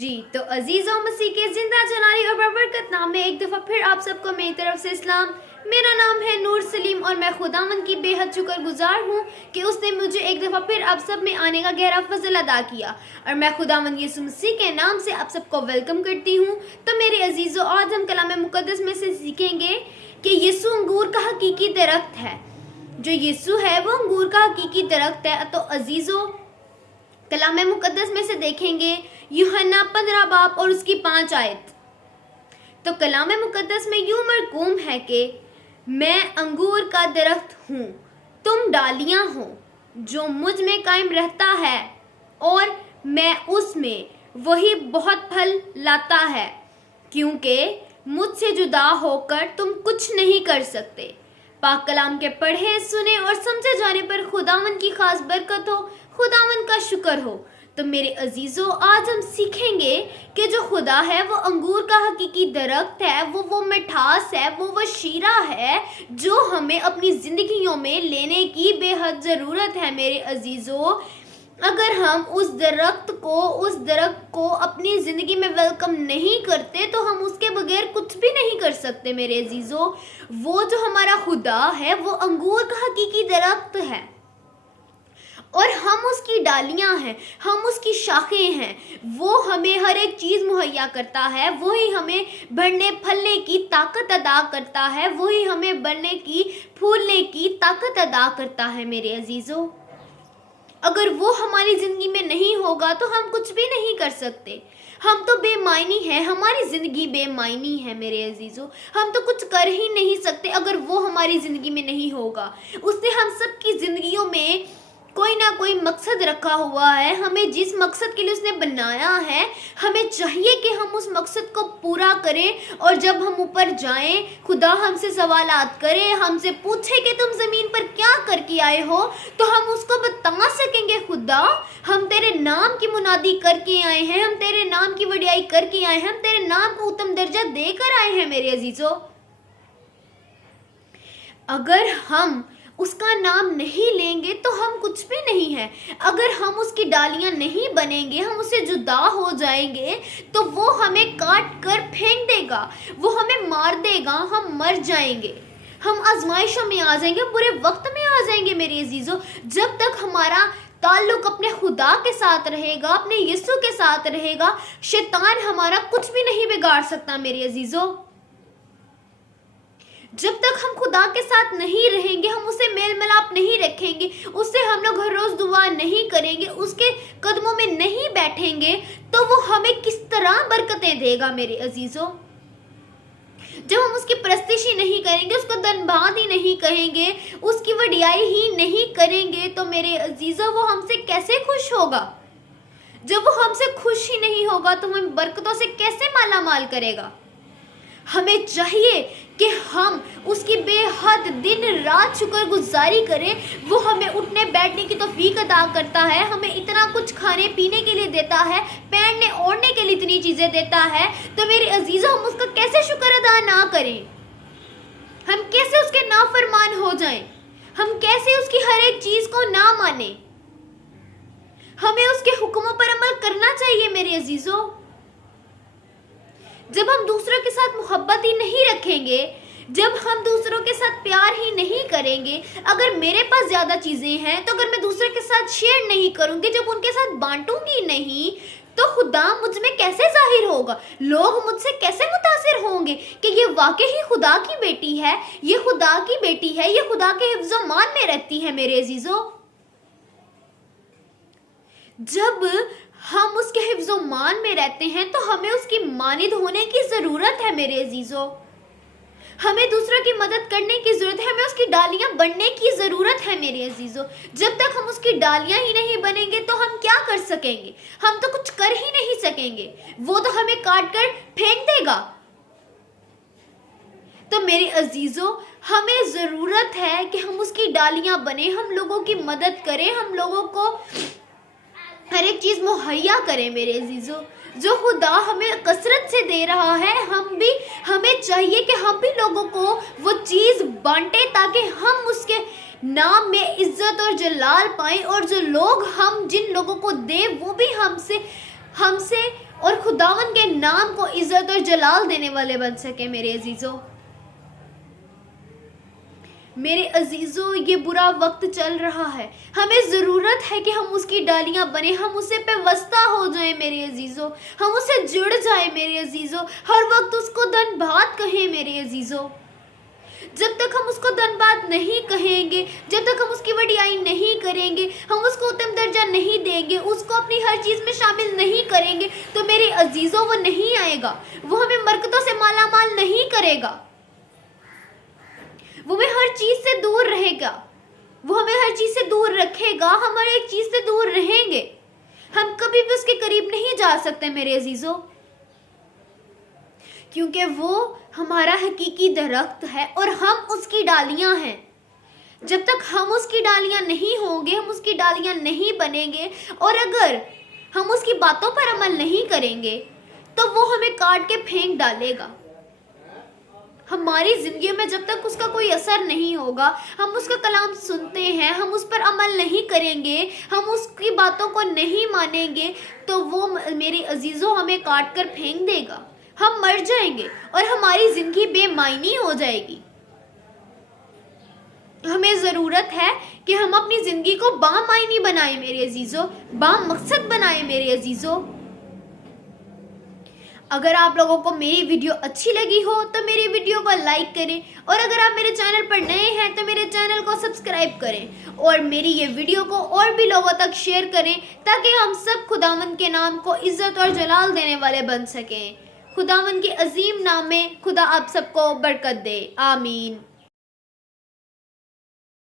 जी तो अजीज़ों, मसीह के ज़िंदा जलाली और बरकत नाम में एक दफ़ा फिर आप सबको मेरी तरफ से इस्लाम। मेरा नाम है नूर सलीम और मैं खुदावंद की बेहद शुक्रगुजार हूँ कि उसने मुझे एक दफ़ा फिर आप सब में आने का गहरा फजल अदा किया, और मैं खुदावंद यीशु मसीह के नाम से आप सबको वेलकम करती हूँ। तो मेरे अजीज़ों, आज हम कलाम मुक़द्दस में से सीखेंगे कि यीशु अंगूर का हकीकी दरख्त है। जो यीशु है वो अंगूर का हकीकी दरख्त है। तो अजीज़ों, कलाम मुक़द्दस में से देखेंगे यूहन्ना 15 बाब और उसकी 5 आयत। तो कलाम मुक़द्दस में यूं मरकूम है कि मैं अंगूर का दरख्त हूँ, तुम डालियाँ हो। जो मुझ में कायम रहता है और मैं उसमें, वही बहुत फल लाता है, क्योंकि मुझसे जुदा होकर तुम कुछ नहीं कर सकते। पाक कलाम के पढ़े, सुने और समझे जाने पर खुदावंद की खास बरकत हो, खुदावंद का शुक्र हो। तो मेरे अजीज़ों, आज हम सीखेंगे कि जो खुदा है वो अंगूर का हकीकी दरख्त है, वो मिठास है, वो शीरा है जो हमें अपनी ज़िंदगियों में लेने की बेहद ज़रूरत है। मेरे अजीज़ों, अगर हम उस दरख्त को अपनी ज़िंदगी में वेलकम नहीं करते तो हम उसके बगैर कुछ भी नहीं कर सकते। मेरे अजीज़ों, वो जो हमारा खुदा है वो अंगूर का हकीकी दरख्त है और हम उसकी डालियां हैं, हम उसकी शाखें हैं। वो हमें हर एक चीज़ मुहैया करता है, वही हमें बढ़ने फलने की ताकत अदा करता है, वही हमें बढ़ने की फूलने की ताकत अदा करता है। मेरे अजीज़ों, अगर वो हमारी ज़िंदगी में नहीं होगा तो हम कुछ भी नहीं कर सकते। हम तो बेमायनी है, हमारी ज़िंदगी बेमायनी है। मेरे अजीज़ों, हम तो कुछ कर ही नहीं सकते अगर वो हमारी ज़िंदगी में नहीं होगा। उसने हम सब की ज़िंदगियों में कोई ना कोई मकसद रखा हुआ है। हमें जिस मकसद के लिए उसने बनाया है, हमें चाहिए कि हम उस मकसद को पूरा करें। और जब हम ऊपर जाएं, खुदा हमसे सवालात करे, हमसे पूछे कि तुम ज़मीन पर क्या करके आए हो, तो हम उसको बता सकेंगे, खुदा हम तेरे नाम की मुनादी करके आए हैं, हम तेरे नाम की वडियाई करके आए हैं, हम तेरे नाम को उत्तम दर्जा देकर आए हैं। मेरे अजीज़ों, अगर हम उसका नाम नहीं लेंगे तो हम कुछ भी नहीं है। अगर हम उसकी डालियां नहीं बनेंगे, हम उससे जुदा हो जाएंगे, तो वो हमें काट कर फेंक देगा, वो हमें मार देगा, हम मर जाएंगे, हम आजमाइशों में आ जाएंगे, बुरे वक्त में आ जाएंगे। मेरे अजीज़ों, जब तक हमारा ताल्लुक अपने खुदा के साथ रहेगा, अपने यीशु के साथ रहेगा, शैतान हमारा कुछ भी नहीं बिगाड़ सकता। मेरे अजीज़ों, जब तक हम खुदा के साथ नहीं रहेंगे, हम उससे मेल मिलाप नहीं रखेंगे, उससे हम लोग हर रोज दुआ नहीं करेंगे, उसके कदमों में नहीं बैठेंगे, तो वो हमें किस तरह बरकतें देगा। मेरे अजीज़ों, जब हम उसकी परस्तिश ही नहीं करेंगे, उसको धन्यवाद ही नहीं कहेंगे, उसकी वडियाई ही नहीं करेंगे, तो मेरे अजीज़ों वो हमसे कैसे खुश होगा। जब वो हमसे खुश ही नहीं होगा तो हमें बरकतों से कैसे माला माल करेगा। हमें चाहिए कि हम उसकी बेहद दिन रात शुक्रगुजारी करें। वो हमें उठने बैठने की तौफीक अदा करता है, हमें इतना कुछ खाने पीने के लिए देता है, पहनने ओढ़ने के लिए इतनी चीज़ें देता है। तो मेरे अजीज़ों, हम उसका कैसे शुक्र अदा ना करें, हम कैसे उसके नाफरमान हो जाएं, हम कैसे उसकी हर एक चीज़ को ना माने। हमें उसके हुक्मों पर अमल करना चाहिए। मेरे अजीज़ों, जब हम दूसरों के साथ मोहब्बत ही नहीं रखेंगे, जब हम दूसरों के साथ प्यार ही नहीं करेंगे, अगर मेरे पास ज़्यादा चीज़ें हैं तो अगर मैं दूसरों के साथ शेयर नहीं करूँगी, जब उनके साथ बांटूंगी नहीं, तो खुदा मुझ में कैसे जाहिर होगा, लोग मुझसे कैसे मुतासिर होंगे कि ये वाकई ही खुदा की बेटी है, ये खुदा की बेटी है, ये खुदा के हिफ्ज़ मान में रहती है। मेरे अजीज़ों, जब हम उसके हिफ्ज़ो मान में रहते हैं तो हमें उसकी मानिद होने की ज़रूरत है। मेरे अजीज़ों, हमें दूसरों की मदद करने की ज़रूरत है, हमें उसकी डालियां बनने की ज़रूरत है। मेरे अजीज़ों, जब तक हम उसकी डालियां ही नहीं बनेंगे तो हम क्या कर सकेंगे, हम तो कुछ कर ही नहीं सकेंगे, वो तो हमें काट कर फेंक देगा। तो मेरे अजीज़ों, हमें ज़रूरत है कि हम उसकी डालियां बने, हम लोगों की मदद करें, हम लोगों को हर एक चीज़ मुहैया करें। मेरे अजीज़ों, जो खुदा हमें कसरत से दे रहा है, हमें चाहिए कि हम भी लोगों को वो चीज़ बांटे, ताकि हम उसके नाम में इज्जत और जलाल पाएं, और जो लोग हम जिन लोगों को दे वो भी हमसे اور خداوند کے نام کو عزت اور جلال دینے والے بن سکیں میرے عزیزوں۔ میرے عزیزوں، یہ برا وقت چل رہا ہے، ہمیں ضرورت ہے کہ ہم اس کی ڈالیاں بنیں، ہم اسے پیوستہ ہو جائیں میرے عزیزوں، ہم اسے جڑ جائیں میرے عزیزوں، ہر وقت اس کو دن بات کہیں میرے عزیزوں۔ جب تک ہم اس کو دن بات نہیں کہیں گے، جب تک ہم اس کی وڈیائی نہیں کریں گے، ہم اس کو اتم درجہ نہیں دیں گے، اس کو اپنی ہر چیز میں شامل نہیں کریں گے، تو میرے عزیزوں وہ نہیں آئے گا، وہ ہمیں برکتوں سے مالا مال نہیں کرے گا، وہ ہمیں ہر چیز سے دور رہے گا، وہ ہمیں ہر چیز سے دور رکھے گا، ہم ہر ایک چیز سے دور رہیں گے، ہم کبھی بھی اس کے قریب نہیں جا سکتے میرے عزیزوں، کیونکہ وہ ہمارا حقیقی درخت ہے اور ہم اس کی ڈالیاں ہیں۔ جب تک ہم اس کی ڈالیاں نہیں ہوں گے، ہم اس کی ڈالیاں نہیں بنیں گے، اور اگر ہم اس کی باتوں پر عمل نہیں کریں گے تو وہ ہمیں کاٹ کے پھینک ڈالے گا۔ ہماری زندگیوں میں جب تک اس کا کوئی اثر نہیں ہوگا، ہم اس کا کلام سنتے ہیں، ہم اس پر عمل نہیں کریں گے، ہم اس کی باتوں کو نہیں مانیں گے، تو وہ میرے عزیزوں ہمیں کاٹ کر پھینک دے گا، ہم مر جائیں گے اور ہماری زندگی بے معنی ہو جائے گی۔ ہمیں ضرورت ہے کہ ہم اپنی زندگی کو بامعنی بنائیں میرے عزیزوں، بامقصد بنائیں میرے عزیزوں۔ اگر آپ لوگوں کو میری ویڈیو اچھی لگی ہو تو میری ویڈیو کو لائک کریں، اور اگر آپ میرے چینل پر نئے ہیں تو میرے چینل کو سبسکرائب کریں، اور میری یہ ویڈیو کو اور بھی لوگوں تک شیئر کریں تاکہ ہم سب خداوند کے نام کو عزت اور جلال دینے والے بن سکیں۔ خداوند کے عظیم نام میں خدا آپ سب کو برکت دے، آمین۔